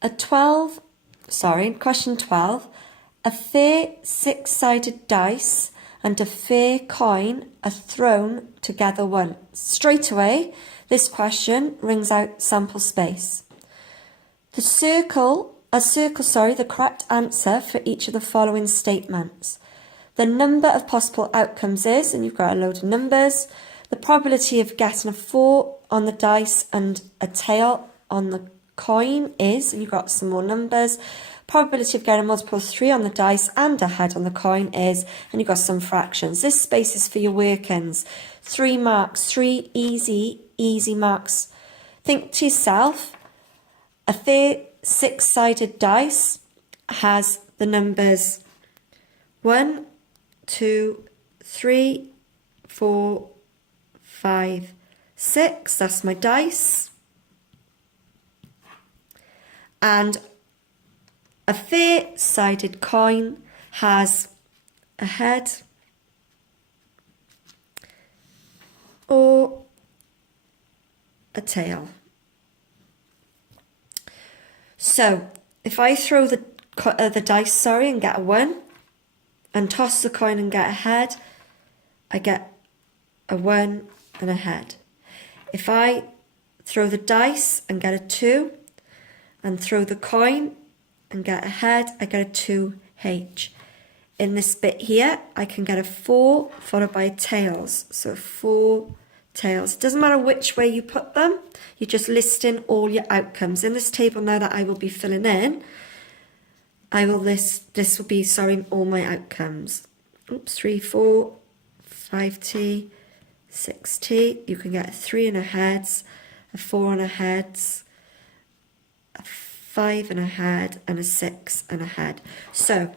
Question 12. A fair six-sided dice and a fair coin are thrown together once. Straight away, this question rings out sample space. The correct answer for each of the following statements. The number of possible outcomes is, and you've got a load of numbers, the probability of getting a 4 on the dice and a tail on the coin is, and you've got some more numbers, probability of getting a multiple of 3 on the dice and a head on the coin is, and you've got some fractions. This space is for your workings. 3 marks, 3 easy marks. Think to yourself, a fair six-sided dice has the numbers 1, 2, 3, 4, 5, 6. That's my dice. And a fair-sided coin has a head or a tail. So if I throw the dice, and get a 1, and toss the coin and get a head, I get a 1 and a head. If I throw the dice and get a 2, and throw the coin and get a head, I get a 2H. In this bit here, I can get a 4 followed by a tails. So 4 tails. It doesn't matter which way you put them, you're just listing all your outcomes. In this table now that I will be filling in, I will list, this will be, all my outcomes. 3, 4, 5T, 6T. You can get a 3 and a heads, a 4 and a heads, a 5 and a head, and a 6 and a head. So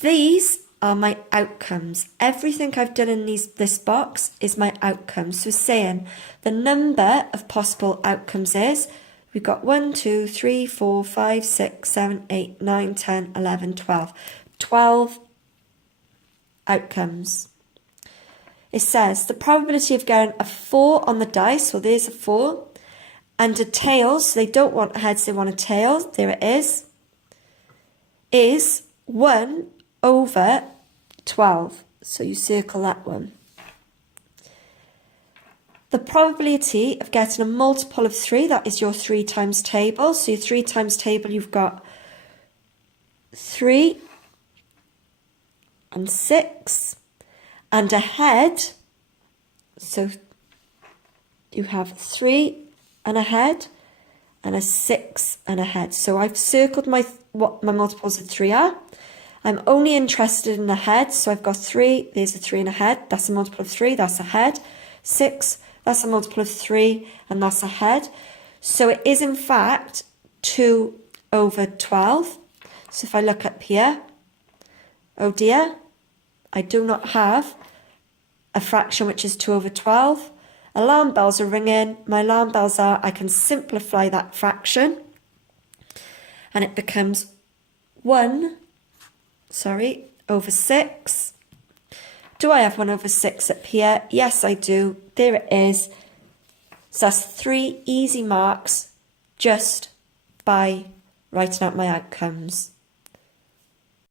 these are my outcomes. Everything I've done in this box is my outcomes. So saying the number of possible outcomes is, we've got 1, 2, 3, 4, 5, 6, 7, 8, 9, 10, 11, 12. 12 outcomes. It says the probability of getting a 4 on the dice, well there's a 4, and a tail, so they don't want heads, they want a tail, there it is 1 over 12. So you circle that one. The probability of getting a multiple of 3, that is your 3 times table. So your 3 times table, you've got 3 and 6 and a head. So you have 3 and a head and a 6 and a head. So I've circled what my multiples of 3 are. I'm only interested in the head, so I've got 3, there's a 3 and a head, that's a multiple of 3, that's a head. 6, that's a multiple of 3, and that's a head. So it is in fact 2 over 12. So if I look up here, oh dear, I do not have a fraction which is 2 over 12. Alarm bells are ringing. My alarm bells are, I can simplify that fraction, and it becomes 1 over 6. Do I have 1 over 6 up here? Yes, I do. There it is. So that's 3 easy marks just by writing out my outcomes.